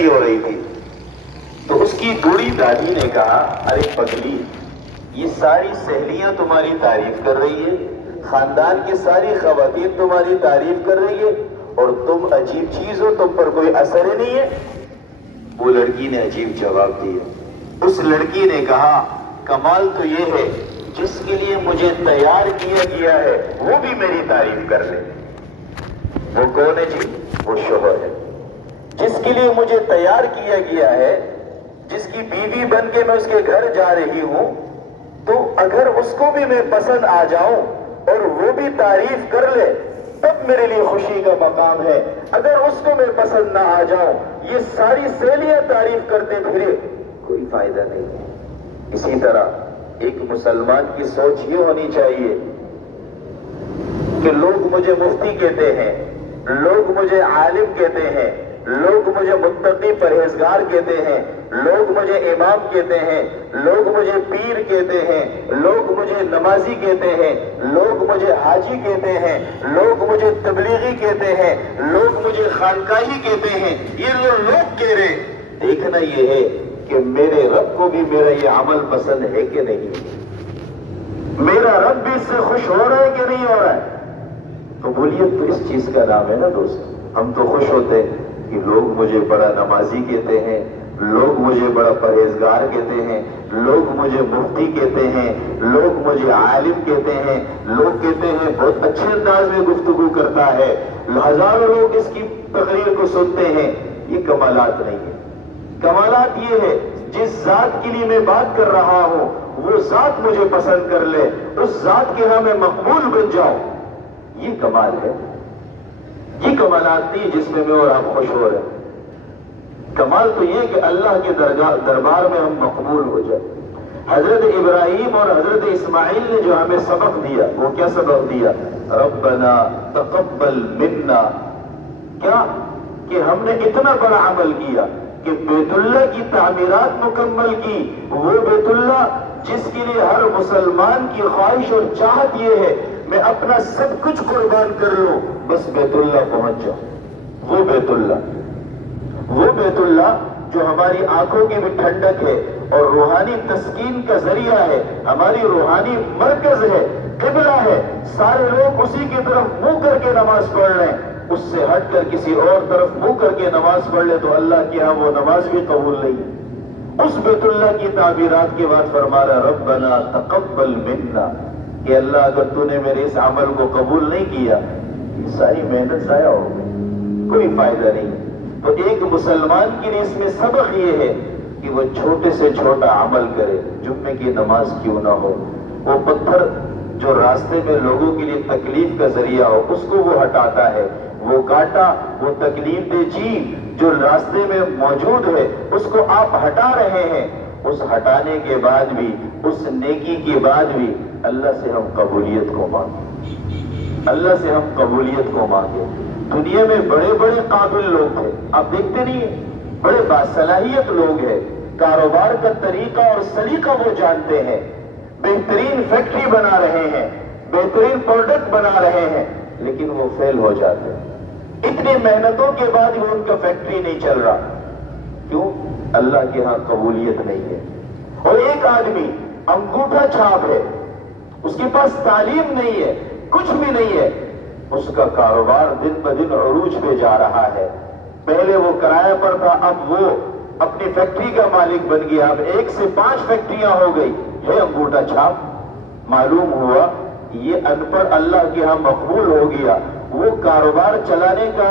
نہیں ہو رہی تھی. تو اس کی بوڑھی دادی نے کہا ارے پگلی، یہ ساری سہیلیاں تمہاری تعریف کر رہی ہے، خاندان کی ساری خواتین تمہاری تعریف کر رہی ہے، اور تم عجیب چیز ہو، تم پر کوئی اثر ہی نہیں ہے. وہ لڑکی نے عجیب جواب دیا. اس لڑکی نے کہا کمال تو یہ ہے جس کے لیے مجھے تیار کیا گیا ہے وہ بھی میری تعریف کر لے. وہ کون ہے جی؟ وہ شوہر ہے. جس کے لیے مجھے تیار کیا گیا ہے، جس کی بیوی بن کے میں اس کے گھر جا رہی ہوں، تو اگر اس کو بھی میں پسند آ جاؤں اور وہ بھی تعریف کر لے تب میرے لیے خوشی کا مقام ہے. اگر اس کو میں پسند نہ آ جاؤں، یہ ساری سہیلیاں تعریف کرتے پھرے، کوئی فائدہ نہیں ہے. اسی طرح ایک مسلمان کی سوچ یہ ہونی چاہیے کہ لوگ مجھے مفتی کہتے ہیں، لوگ مجھے عالم کہتے ہیں، لوگ مجھے متقی پرہیزگار کہتے ہیں، لوگ مجھے امام کہتے ہیں، لوگ مجھے پیر کہتے ہیں، لوگ مجھے نمازی کہتے ہیں، لوگ مجھے حاجی کہتے ہیں، لوگ مجھے تبلیغی کہتے ہیں، لوگ مجھے خانقاہی کہتے ہیں. یہ لوگ کہہ رہے، دیکھنا یہ ہے کہ میرے رب کو بھی میرا یہ عمل پسند ہے کہ نہیں، میرا رب بھی اس سے خوش ہو رہا ہے کہ نہیں ہو رہا ہے. قبولیت تو اس چیز کا نام ہے نا دوست. ہم تو خوش ہوتے ہیں کہ لوگ مجھے بڑا نمازی کہتے ہیں، لوگ مجھے بڑا پرہیزگار کہتے ہیں، لوگ مجھے مفتی کہتے ہیں، لوگ مجھے عالم کہتے ہیں، لوگ کہتے ہیں بہت اچھے انداز میں گفتگو کرتا ہے، ہزاروں لوگ اس کی تقریر کو سنتے ہیں. یہ کمالات نہیں ہے. کمالات یہ ہے جس ذات کے لیے میں بات کر رہا ہوں وہ ذات مجھے پسند کر لے، اس ذات کے ہاں میں مقبول بن جاؤں. یہ کمال ہے. یہ کمالات نہیں جس میں اور آپ خوش ہو رہے ہیں. کمال تو یہ کہ اللہ کے دربار میں ہم مقبول ہو جائیں. حضرت ابراہیم اور حضرت اسماعیل نے جو ہمیں سبق دیا وہ کیا سبق دیا؟ ربنا تقبل منا. کیا کہ ہم نے اتنا بڑا عمل کیا کہ بیت اللہ کی تعمیرات مکمل کی. وہ بیت اللہ جس کے لیے ہر مسلمان کی خواہش اور چاہت یہ ہے میں اپنا سب کچھ قربان کر لوں بس بیت اللہ پہنچ جاؤں. وہ بیت اللہ جو ہماری آنکھوں کی بھی ٹھنڈک ہے اور روحانی تسکین کا ذریعہ ہے، ہماری روحانی مرکز ہے، قبلہ ہے. سارے لوگ اسی کی طرف منہ کر کے نماز پڑھ رہے ہیں. اس سے ہٹ کر کسی اور طرف منہ کر کے نماز پڑھ لے تو اللہ کے ہاں وہ نماز بھی قبول نہیں. اس بیت اللہ کی تعبیرات کے بعد فرما رہا ربنا تقبل منا کہ اللہ اگر تو نے میرے اس عمل کو قبول نہیں کیا یہ ساری محنت ضائع ہو گئی، کوئی فائدہ نہیں. تو ایک مسلمان کے لیے اس میں سبق یہ ہے کہ وہ چھوٹے سے چھوٹا عمل کرے. جمعے کی نماز کیوں نہ ہو، وہ پتھر جو راستے میں لوگوں کے لیے تکلیف کا ذریعہ ہو اس کو وہ ہٹاتا ہے. وہ کانٹا، وہ تکلیف دہ چیز جو راستے میں موجود ہے اس کو آپ ہٹا رہے ہیں. اس ہٹانے کے بعد بھی، اس نیکی کے بعد بھی اللہ سے ہم قبولیت کو مانگیں. اللہ سے ہم قبولیت کو مانگیں. دنیا میں بڑے بڑے قابل لوگ ہیں، آپ دیکھتے نہیں ہیں، بڑے باصلاحیت لوگ ہیں، کاروبار کا طریقہ اور سلیقہ وہ جانتے ہیں، بہترین فیکٹری بنا رہے ہیں، بہترین پروڈکٹ بنا رہے ہیں، لیکن وہ فیل ہو جاتے ہیں. اتنی محنتوں کے بعد وہ ان کا فیکٹری نہیں چل رہا. کیوں؟ اللہ کے ہاں قبولیت نہیں ہے. اور ایک آدمی انگوٹھا چھاپ ہے، اس کے پاس تعلیم نہیں ہے، کچھ بھی نہیں ہے، اس کا کاروبار دن بدن عروج پہ جا رہا ہے. پہلے وہ کرایہ پر تھا، اب وہ اپنی فیکٹری کا مالک بن گیا، اب 1 سے 5 فیکٹریاں ہو گئی. ہے انگوٹھا چھاپ. معلوم ہوا یہ ان پڑھ اللہ کے ہاں مقبول ہو گیا. وہ کاروبار چلانے کا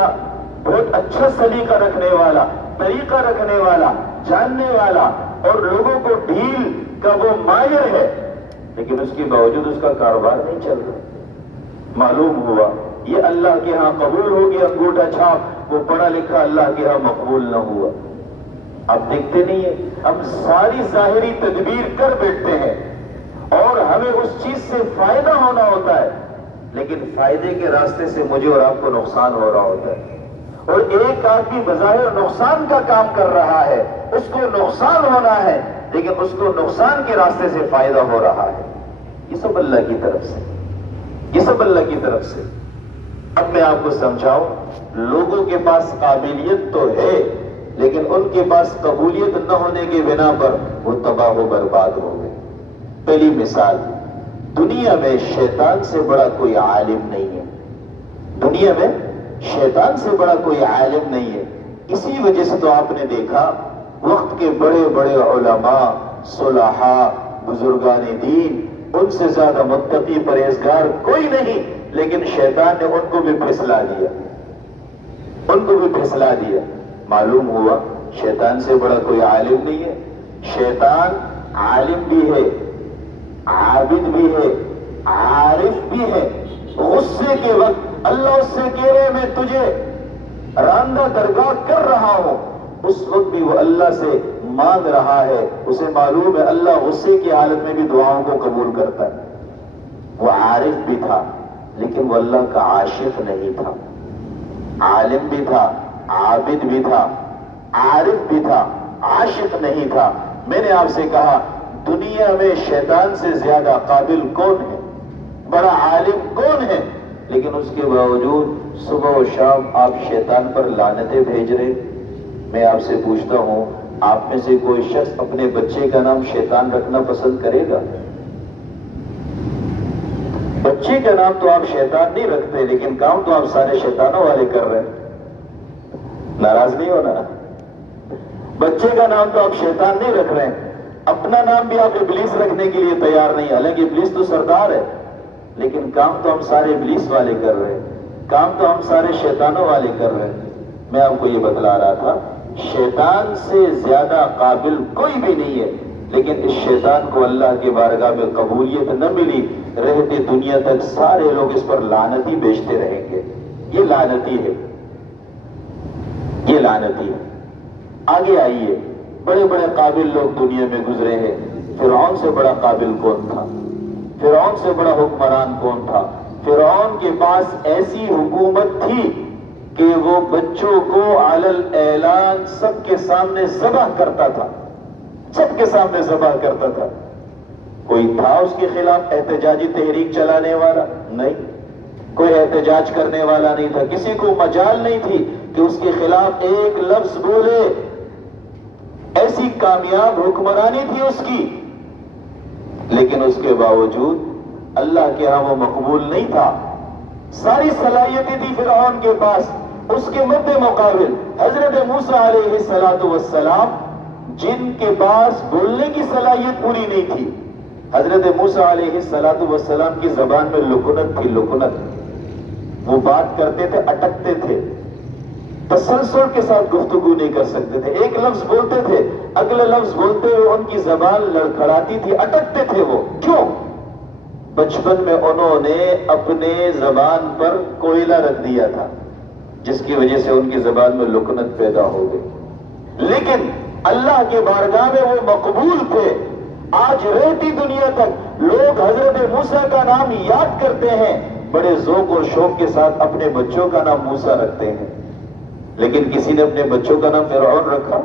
بہت اچھا سلیقہ رکھنے والا، طریقہ رکھنے والا، جاننے والا اور لوگوں کو ڈھیل کا وہ ماہر ہے، لیکن اس کے باوجود اس کا کاروبار نہیں چل رہا. معلوم ہوا یہ اللہ کے ہاں قبول ہو گیا انگوٹھا چھاپ، وہ پڑھا لکھا اللہ کے ہاں مقبول نہ ہوا. اب دیکھتے نہیں ہیں، ہم ساری ظاہری تدبیر کر بیٹھتے ہیں اور ہمیں اس چیز سے فائدہ ہونا ہوتا ہے، لیکن فائدے کے راستے سے مجھے اور آپ کو نقصان ہو رہا ہوتا ہے. اور ایک آدمی بظاہر نقصان کا کام کر رہا ہے، اس کو نقصان ہونا ہے لیکن اس کو نقصان کے راستے سے فائدہ ہو رہا ہے. یہ سب اللہ کی طرف سے، یہ سب اللہ کی طرف سے. اب میں آپ کو سمجھاؤں، لوگوں کے پاس قابلیت تو ہے لیکن ان کے پاس قبولیت نہ ہونے کی بنا پر وہ تباہ و برباد ہو گئے۔ پہلی مثال، دنیا میں شیطان سے بڑا کوئی عالم نہیں ہے، دنیا میں شیطان سے بڑا کوئی عالم نہیں ہے۔ اسی وجہ سے تو آپ نے دیکھا وقت کے بڑے بڑے علماء، صلحاء، بزرگان دین، ان سے زیادہ متقی پرہیزگار کوئی نہیں، لیکن شیطان نے ان کو بھی پھسلا دیا، ان کو بھی پھسلا دیا۔ معلوم ہوا شیطان سے بڑا کوئی عالم نہیں ہے۔ شیطان عالم بھی ہے، عابد بھی ہے، عارف بھی ہے۔ غصے کے وقت اللہ اس سے کہہ رہے میں تجھے راندہ درگاہ کر رہا ہوں، اس وقت بھی وہ اللہ سے مانگ رہا ہے، اسے معلوم ہے اللہ غصے کی حالت میں بھی دعاؤں کو قبول کرتا ہے۔ وہ عارف بھی تھا لیکن وہ اللہ کا عاشق نہیں تھا، عالم بھی تھا، عابد بھی تھا، عارف بھی تھا، عاشق نہیں تھا۔ میں نے آپ سے کہا دنیا میں شیطان سے زیادہ قابل کون ہے، بڑا عالم کون ہے، لیکن اس کے باوجود صبح و شام آپ شیطان پر لعنتیں بھیج رہے۔ میں آپ سے پوچھتا ہوں، آپ میں سے کوئی شخص اپنے بچے کا نام شیطان رکھنا پسند کرے گا؟ بچے کا نام تو آپ شیطان نہیں رکھتے، لیکن کام تو آپ سارے شیطانوں والے کر رہے ہیں۔ ناراض نہیں ہونا، بچے کا نام تو آپ شیطان نہیں رکھ رہے ہیں، اپنا نام بھی آپ ابلیس رکھنے کے لیے تیار نہیں، حالانکہ ابلیس تو سردار ہے، لیکن کام تو ہم سارے ابلیس والے کر رہے ہیں، کام تو ہم سارے شیطانوں والے کر رہے ہیں۔ میں آپ کو یہ بتلا رہا تھا شیطان سے زیادہ قابل کوئی بھی نہیں ہے، لیکن اس شیطان کو اللہ کے بارگاہ میں قبولیت نہ ملی، رہتے دنیا تک سارے لوگ اس پر لعنتی بیچتے رہیں گے۔ یہ لعنتی ہے، یہ لعنتی ہے۔ آگے آئیے، بڑے بڑے قابل لوگ دنیا میں گزرے ہیں۔ فرعون سے بڑا قابل کون تھا؟ فرعون سے بڑا حکمران کون تھا؟ فرعون کے پاس ایسی حکومت تھی کہ وہ بچوں کو علی الاعلان سب کے سامنے ذبح کرتا تھا، سب کے سامنے ذبح کرتا تھا۔ کوئی تھا اس کے خلاف احتجاجی تحریک چلانے والا؟ نہیں، کوئی احتجاج کرنے والا نہیں تھا، کسی کو مجال نہیں تھی کہ اس کے خلاف ایک لفظ بولے۔ ایسی کامیاب حکمرانی تھی اس کی، لیکن اس کے باوجود اللہ کے ہاں وہ مقبول نہیں تھا۔ ساری صلاحیتیں تھی فرعون کے پاس، اس کے مد مقابل حضرت موسیٰ علیہ السلام جن کے پاس بولنے کی صلاحیت پوری نہیں تھی۔ حضرت موسیٰ علیہ السلام کی زبان میں لکنت تھی، لکنت، وہ بات کرتے تھے اٹکتے تھے، تسلسل کے ساتھ گفتگو نہیں کر سکتے تھے، ایک لفظ بولتے تھے اگلا لفظ بولتے ہوئے ان کی زبان لڑکھڑاتی تھی، اٹکتے تھے وہ۔ کیوں؟ بچپن میں انہوں نے اپنے زبان پر کوئلہ رکھ دیا تھا، جس کی وجہ سے ان کی زبان میں لکنت پیدا ہو گئی، لیکن اللہ کے بارگاہ میں وہ مقبول تھے۔ آج رہتی دنیا تک لوگ حضرت موسیٰ کا نام یاد کرتے ہیں، بڑے ذوق اور شوق کے ساتھ اپنے بچوں کا نام موسیٰ رکھتے ہیں، لیکن کسی نے اپنے بچوں کا نام فرعون رکھا؟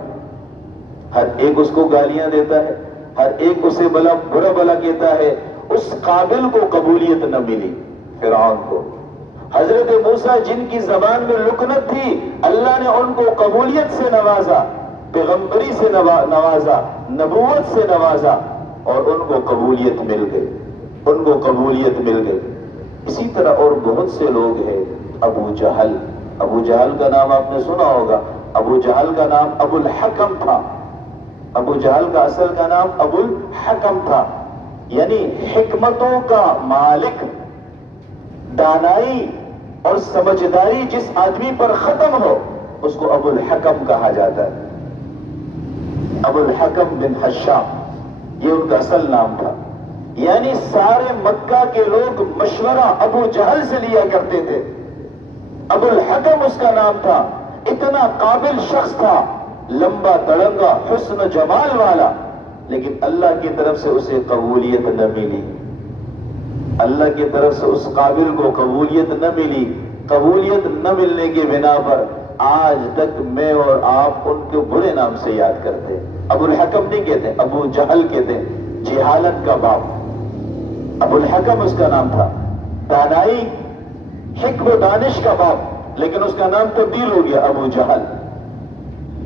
ہر ایک اس کو گالیاں دیتا ہے، ہر ایک اسے برا بلا کہتا ہے۔ اس قابل کو قبولیت نہ ملی، فرعون کو۔ حضرت موسیٰ جن کی زبان میں لکنت تھی، اللہ نے ان کو قبولیت سے نوازا، پیغمبری سے نوازا، نبوت سے نوازا، اور ان کو قبولیت مل گئی، ان کو قبولیت مل گئی۔ اسی طرح اور بہت سے لوگ ہیں۔ ابو جہل، ابو جہل کا نام آپ نے سنا ہوگا۔ ابو جہل کا نام ابو الحکم تھا، ابو جہل کا اصل کا نام ابو الحکم تھا، یعنی حکمتوں کا مالک۔ دانائی اور سمجھداری جس آدمی پر ختم ہو اس کو ابو الحکم کہا جاتا ہے۔ ابو الحکم بن حشام یہ ان کا اصل نام تھا، یعنی سارے مکہ کے لوگ مشورہ ابو جہل سے لیا کرتے تھے۔ ابو الحکم اس کا نام تھا، اتنا قابل شخص تھا، لمبا تڑنگا، حسن جمال والا، لیکن اللہ کی طرف سے اسے قبولیت نہ ملی، اللہ کی طرف سے اس قابل کو قبولیت نہ ملی۔ قبولیت نہ ملنے کی بنا پر آج تک میں اور آپ ان کے برے نام سے یاد کرتے ہیں۔ ابو الحکم نہیں کہتے، ابو جہل کہتے ہیں، جہالت کا باپ۔ ابو الحکم اس کا نام تھا، دانائی، حکم و دانش کا باپ، لیکن اس کا نام تبدیل ہو گیا ابو جہل۔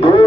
2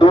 2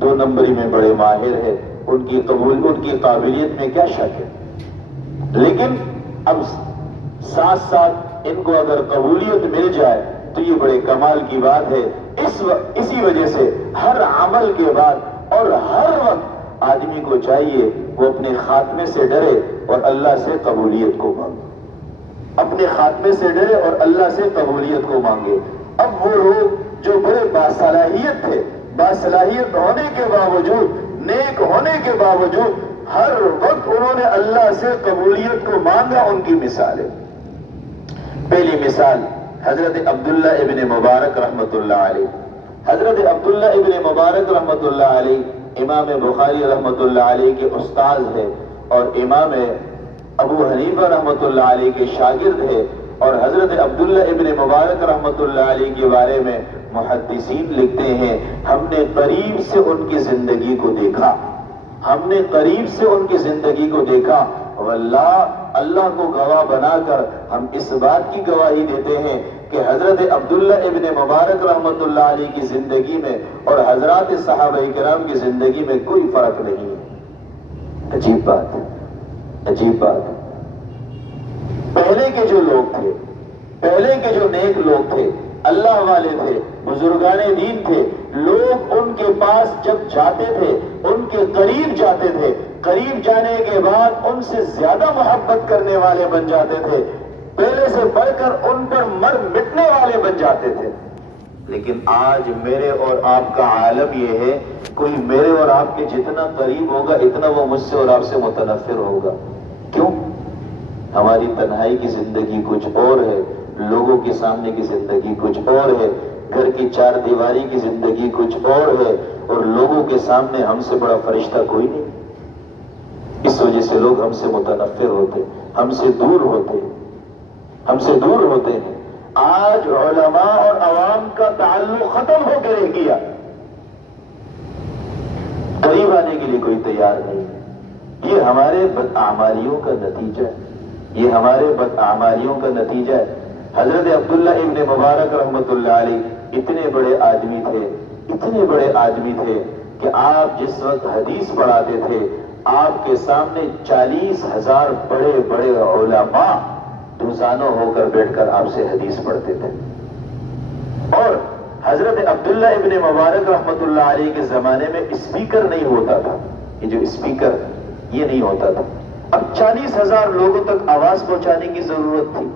دو نمبری میں بڑے ماہر ہے، ان کی قابلیت میں کیا شک ہے، لیکن اب ساتھ ساتھ ان کو اگر قبولیت مل جائے تو یہ بڑے کمال کی بات ہے۔ اسی وجہ سے ہر عمل کے بعد اور ہر وقت آدمی کو چاہیے وہ اپنے خاتمے سے ڈرے اور اللہ سے قبولیت کو مانگے، اپنے خاتمے سے ڈرے اور اللہ سے قبولیت کو مانگے۔ اب وہ لوگ جو بڑے باصلاحیت تھے، باصلاحیت ہونے کے باوجود، نیک ہونے کے باوجود ہر وقت انہوں نے اللہ سے قبولیت کو مانگا، ان کی مثال ہے۔ پہلی مثال حضرت عبداللہ ابن مبارک رحمت اللہ علیہ۔ حضرت عبداللہ ابن مبارک رحمت اللہ علیہ امام بخاری رحمت اللہ علیہ کے استاذ ہے اور امام ابو حنیفہ رحمت اللہ علیہ کے شاگرد ہے، اور حضرت عبداللہ ابن مبارک رحمت اللہ علیہ کے بارے میں محدثین لکھتے ہیں ہم نے قریب سے ان کی زندگی کو دیکھا، ہم نے قریب سے ان کی زندگی کو دیکھا، واللہ اللہ کو گواہ بنا کر ہم اس بات کی گواہی دیتے ہیں کہ حضرت عبداللہ ابن مبارک رحمت اللہ علیہ کی زندگی میں اور حضرات صحابہ کرام کی زندگی میں کوئی فرق نہیں ہے۔ عجیب بات ہے، عجیب بات ہے۔ پہلے کے جو لوگ تھے، پہلے کے جو نیک لوگ تھے، اللہ والے تھے، بزرگان دین تھے، لوگ ان کے پاس جب جاتے تھے ان کے قریب جاتے تھے، قریب جانے کے بعد ان سے زیادہ محبت کرنے والے بن جاتے تھے، پہلے سے بڑھ کر ان پر مر مٹنے والے بن جاتے تھے۔ لیکن آج میرے اور آپ کا عالم یہ ہے، کوئی میرے اور آپ کے جتنا قریب ہوگا اتنا وہ مجھ سے اور آپ سے متنفر ہوگا۔ کیوں؟ ہماری تنہائی کی زندگی کچھ اور ہے، لوگوں کے سامنے کی زندگی کچھ اور ہے، گھر کی چار دیواری کی زندگی کچھ اور ہے، اور لوگوں کے سامنے ہم سے بڑا فرشتہ کوئی نہیں۔ اس وجہ سے لوگ ہم سے متنفر ہوتے، ہم سے دور ہوتے، ہم سے دور ہوتے ہیں۔ آج علماء اور عوام کا تعلق ختم ہو کے رہ گیا، قریب آنے کے لیے کوئی تیار نہیں۔ یہ ہمارے بدعمالیوں کا نتیجہ ہے، یہ ہمارے بدعمالیوں کا نتیجہ ہے۔ حضرت عبداللہ ابن مبارک رحمت اللہ علیہ اتنے بڑے آدمی تھے، اتنے بڑے آدمی تھے کہ آپ جس وقت حدیث پڑھاتے تھے آپ کے سامنے 40,000 بڑے بڑے علماء دوزانوں ہو کر بیٹھ کر آپ سے حدیث پڑھتے تھے۔ اور حضرت عبداللہ ابن مبارک رحمت اللہ علیہ کے زمانے میں اسپیکر نہیں ہوتا تھا، یہ جو اسپیکر یہ نہیں ہوتا تھا۔ اب 40,000 لوگوں تک آواز پہنچانے کی ضرورت تھی۔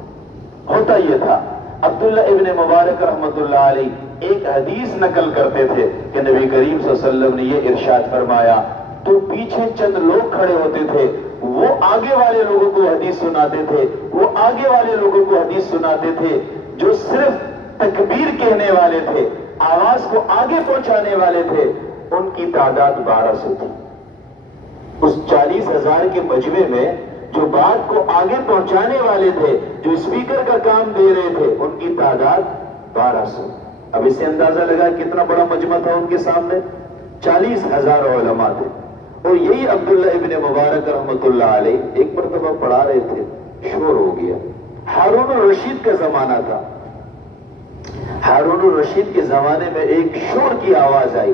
ہوتا یہ تھا عبداللہ ابن مبارک رحمت اللہ علیہ ایک حدیث نقل کرتے تھے کہ نبی کریم صلی اللہ علیہ وسلم نے یہ ارشاد فرمایا، تو پیچھے چند لوگ کھڑے ہوتے تھے، وہ آگے والے لوگوں کو حدیث سناتے تھے، وہ آگے والے لوگوں کو حدیث سناتے تھے، جو صرف تکبیر کہنے والے تھے، آواز کو آگے پہنچانے والے تھے، ان کی تعداد 1200 تھی۔ اس 40,000 کے مجمع میں جو بات کو آگے پہنچانے والے تھے، جو اسپیکر کا کام دے رہے تھے، ان کی تعداد 1200۔ اب اس سے اندازہ لگا کتنا بڑا مجمع تھا ان کے سامنے، 40,000 علماء تھے۔ اور یہی عبداللہ ابن مبارک رحمت اللہ علیہ ایک مرتبہ پڑھا رہے تھے، شور ہو گیا۔ ہارون الرشید کا زمانہ تھا، ہارون الرشید کے زمانے میں ایک شور کی آواز آئی،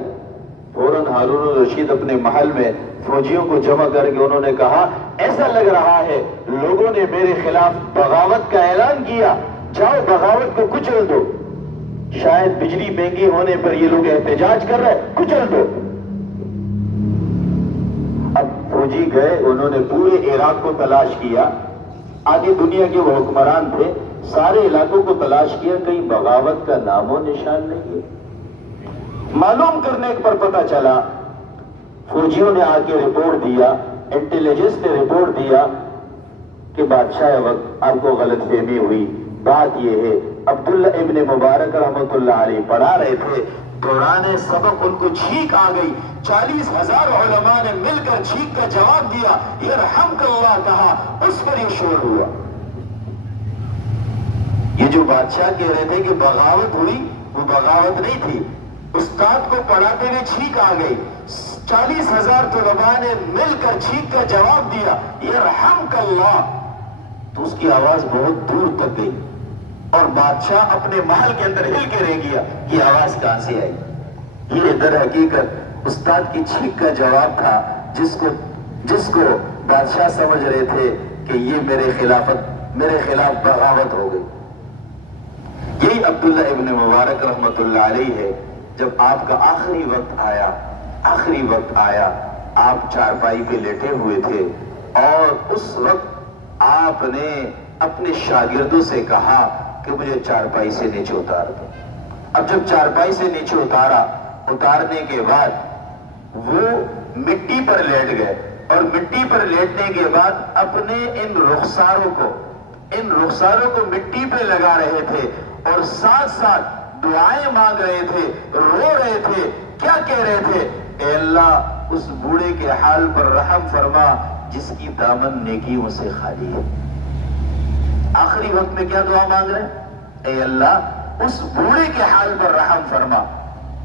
فوراً ہارون الرشید اپنے محل میں فوجیوں کو جمع کر کے انہوں نے کہا، ایسا لگ رہا ہے لوگوں نے میرے خلاف بغاوت کا اعلان کیا، جاؤ بغاوت کو کچل دو، شاید بجلی مہنگی ہونے پر یہ لوگ احتجاج کر رہے، کچل دو۔ اب فوجی گئے، انہوں نے پورے عراق کو تلاش کیا، آدھی دنیا کے وہ حکمران تھے، سارے علاقوں کو تلاش کیا، کہیں بغاوت کا نام و نشان نہیں ہے۔ معلوم کرنے پر پتہ چلا، فوجیوں نے آ کے رپورٹ دیا، انٹیلیجنس نے رپورٹ دیا کہ بادشاہ وقت آپ کو غلط فہمی ہوئی، بات یہ ہے عبداللہ ابن مبارک رحمت اللہ علیہ پڑھا رہے تھے، دوران سبق ان کو چھینک آ گئی، 40,000 علماء نے مل کر چھینک کا جواب دیا، یرحمک اللہ کہا، اس پر یہ شور ہوا۔ یہ جو بادشاہ کہہ رہے تھے کہ بغاوت ہوئی، وہ بغاوت نہیں تھی، استاد کو پڑھاتے ہوئے چھینک آ گئی، 40,000 طلباء نے مل کر چھینک کا جواب دیا، یرحمک اللہ، تو اس کی آواز بہت دور تک گئی اور بادشاہ اپنے محل کے اندر ہل کے رہ گیا، یہ آواز کہاں سے آئی؟ یہ در حقیقت استاد کی چھینک کا جواب تھا جس کو بادشاہ سمجھ رہے تھے کہ یہ میرے خلاف بغاوت ہو گئی۔ یہی عبداللہ ابن مبارک رحمت اللہ علیہ ہے، جب آپ کا آخری وقت آیا، آپ چارپائی پہ لیٹے ہوئے تھے اور اس وقت آپ نے اپنے شاگردوں سے کہا کہ مجھے چارپائی سے نیچے اتار دو۔ اب جب چارپائی سے نیچے اتارنے کے بعد وہ مٹی پر لیٹ گئے، اور مٹی پر لیٹنے کے بعد اپنے ان رخساروں کو مٹی پہ لگا رہے تھے اور ساتھ ساتھ دعائیں مانگ رہے تھے، رو رہے تھے۔ کیا کہہ رہے تھے؟ اے اللہ اس بوڑھے کے حال پر رحم فرما جس کی دامن نیکیوں سے خالی ہے۔ آخری وقت میں کیا دعا مانگ رہے ہیں؟ اے اللہ اس بوڑھے کے حال پر رحم فرما۔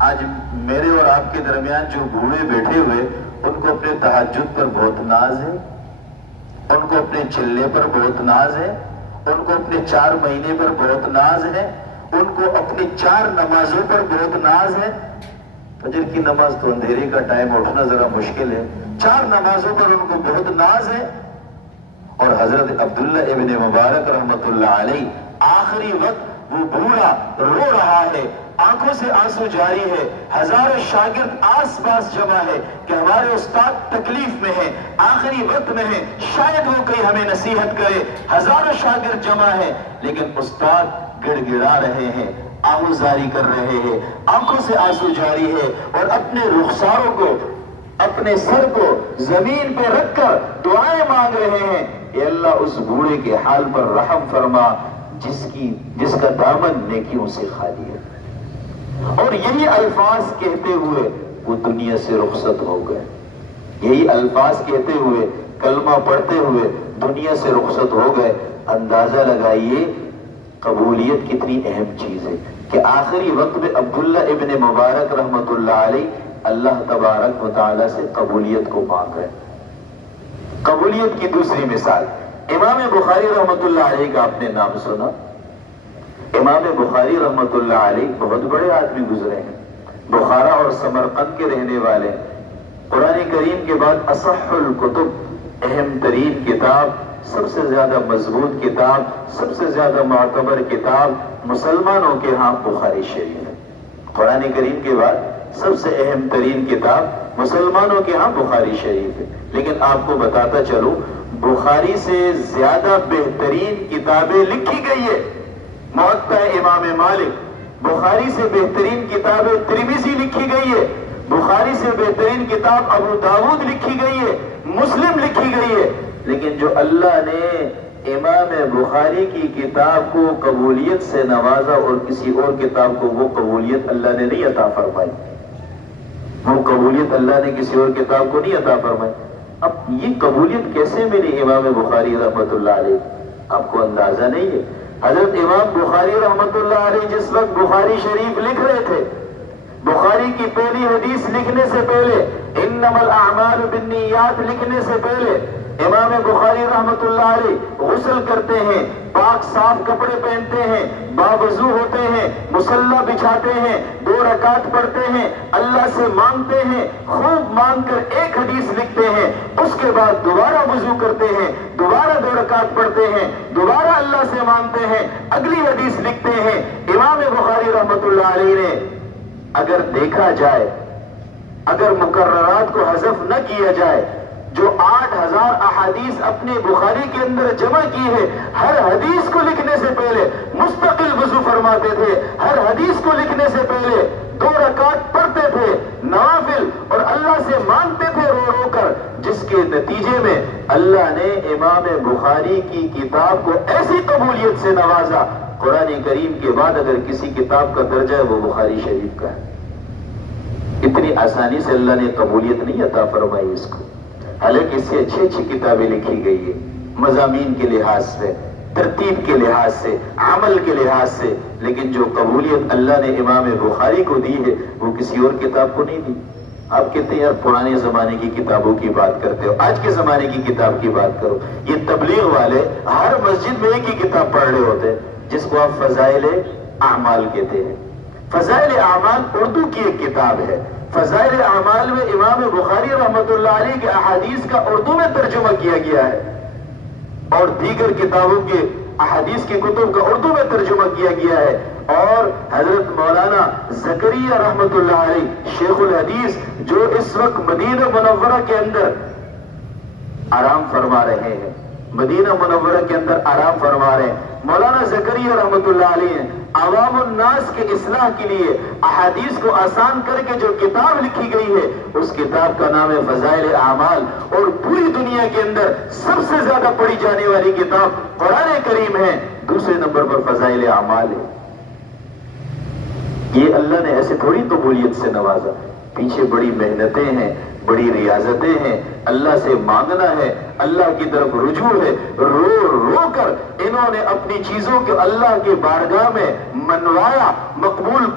آج میرے اور آپ کے درمیان جو بوڑھے بیٹھے ہوئے، ان کو اپنے تہجد پر بہت ناز ہے، ان کو اپنے چلے پر بہت ناز ہے، ان کو اپنے 4 مہینے پر بہت ناز ہے، ان کو اپنی 4 نمازوں پر بہت ناز ہے۔ فجر کی نماز تو اندھیرے کا ٹائم اٹھنا ذرا مشکل ہے، 4 نمازوں پر ان کو بہت ناز ہے۔ اور حضرت عبداللہ ابن مبارک رحمت اللہ علیہ آخری وقت وہ بوڑھا رو رہا ہے، آنکھوں سے آنسو جاری ہے، ہزاروں شاگرد آس پاس جمع ہے کہ ہمارے استاد تکلیف میں ہیں، آخری وقت میں ہیں، شاید وہ کوئی ہمیں نصیحت کرے۔ ہزاروں شاگرد جمع ہے لیکن استاد گڑ گڑا رہے ہیں، آہوزاری کر رہے ہیں، آنکھوں سے آنسو جاری ہے، اور اپنے رخساروں کو، اپنے سر کو زمین پہ رکھ کر دعائیں مانگ رہے ہیں، اے اللہ اس بوڑھے کے حال پر رحم فرما جس کا دامن نیکیوں سے خالی ہے۔ اور یہی الفاظ کہتے ہوئے وہ دنیا سے رخصت ہو گئے، یہی الفاظ کہتے ہوئے، کلمہ پڑھتے ہوئے دنیا سے رخصت ہو گئے۔ اندازہ لگائیے قبولیت کتنی اہم چیز ہے کہ آخری وقت میں عبداللہ ابن مبارک رحمت اللہ علیہ اللہ تبارک و تعالی سے قبولیت کو مانگ رہے۔ قبولیت کی دوسری مثال امام بخاری رحمت اللہ علیہ کا آپ نے نام سنا۔ امام بخاری رحمت اللہ علیہ بہت بڑے آدمی گزرے ہیں، بخارا اور سمرقند کے رہنے والے، قرآن کریم کے بعد اصح الکتب، اہم ترین کتاب، سب سے زیادہ مضبوط کتاب، سب سے زیادہ معتبر کتاب مسلمانوں کے ہاں بخاری شریف ہے۔ قرآن کریم کے بعد سب سے اہم ترین کتاب مسلمانوں کے ہاں بخاری شریف ہے۔ لیکن آپ کو بتاتا چلوں بخاری سے زیادہ بہترین کتابیں لکھی گئی ہے موطا امام مالک، بخاری سے بہترین کتاب ترمذی لکھی گئی ہے، بخاری سے بہترین کتاب ابو داؤد لکھی گئی ہے، مسلم لکھی گئی ہے۔ لیکن جو اللہ نے امام بخاری کی کتاب کو قبولیت سے نوازا اور کسی اور کتاب کو وہ قبولیت اللہ نے نہیں عطا فرمائی، وہ قبولیت اللہ نے کسی اور کتاب کو نہیں عطا فرمائی۔ اب یہ قبولیت کیسے ملی امام بخاری رحمت اللہ علیہ؟ آپ کو اندازہ نہیں ہے۔ حضرت امام بخاری رحمت اللہ علیہ جس وقت بخاری شریف لکھ رہے تھے، بخاری کی پہلی حدیث لکھنے سے پہلے، انما الاعمال بالنیات لکھنے سے پہلے، امام بخاری رحمت اللہ علیہ غسل کرتے ہیں، پاک صاف کپڑے پہنتے ہیں، باوضو ہوتے ہیں، مصلی بچھاتے ہیں، 2 رکعت پڑھتے ہیں، اللہ سے مانگتے ہیں، خوب مانگ کر ایک حدیث لکھتے ہیں، اس کے بعد دوبارہ وضو کرتے ہیں، دوبارہ 2 رکعت پڑھتے ہیں، دوبارہ اللہ سے مانگتے ہیں، اگلی حدیث لکھتے ہیں۔ امام بخاری رحمت اللہ علیہ نے اگر دیکھا جائے، اگر مقررات کو حذف نہ کیا جائے، جو 8000 احادیث اپنے بخاری کے اندر جمع کی ہے، ہر حدیث کو لکھنے سے پہلے مستقل وضو فرماتے تھے، ہر حدیث کو لکھنے سے پہلے 2 رکعت پڑھتے تھے نوافل، اور اللہ سے مانگتے تھے رو رو کر، جس کے نتیجے میں اللہ نے امام بخاری کی کتاب کو ایسی قبولیت سے نوازا۔ قرآن کریم کے بعد اگر کسی کتاب کا درجہ ہے وہ بخاری شریف کا ہے۔ اتنی آسانی سے اللہ نے قبولیت نہیں عطا فرمائی اس کو، حالانکہ اس سے اچھی کتابیں لکھی گئی ہے، مضامین کے لحاظ سے، ترتیب کے لحاظ سے، عمل کے لحاظ سے، لیکن جو قبولیت اللہ نے امام بخاری کو دی ہے وہ کسی اور کتاب کو نہیں دی۔ آپ کہتے ہیں یار پرانے زمانے کی کتابوں کی بات کرتے ہو، آج کے زمانے کی کتاب کی بات کرو۔ یہ تبلیغ والے ہر مسجد میں ایک ہی کتاب پڑھ رہے ہوتے ہیں جس کو آپ فضائل اعمال کہتے ہیں۔ فضائل اعمال اردو کی ایک کتاب ہے، فضائل اعمال میں امام بخاری رحمۃ اللہ علیہ کے احادیث کا اردو میں ترجمہ کیا گیا ہے، اور دیگر کتابوں کے احادیث کی کتب کا اردو میں ترجمہ کیا گیا ہے، اور حضرت مولانا زکریا رحمۃ اللہ علیہ شیخ الحدیث جو اس وقت مدینہ منورہ کے اندر آرام فرما رہے ہیں، مدینہ منورہ کے اندر آرام فرما رہے ہیں، مولانا زکریا رحمۃ اللہ علیہ ہیں، عوام الناس کے اصلاح کے لیے احادیث کو آسان کر کے جو کتاب لکھی گئی ہے، اس کتاب کا نام ہے فضائل اعمال، اور پوری دنیا کے اندر سب سے زیادہ پڑھی جانے والی کتاب قرآن کریم ہے، دوسرے نمبر پر فضائل اعمال ہے۔ یہ اللہ نے ایسے تھوڑی قبولیت سے نوازا، پیچھے بڑی محنتیں ہیں، بڑی ریاضتیں ہیں، اللہ سے مانگنا ہے، اللہ کی طرف رجوع ہے، رو رو کر انہوں نے اپنی چیزوں کو اللہ کی بارگاہ میں منوایا، مقبول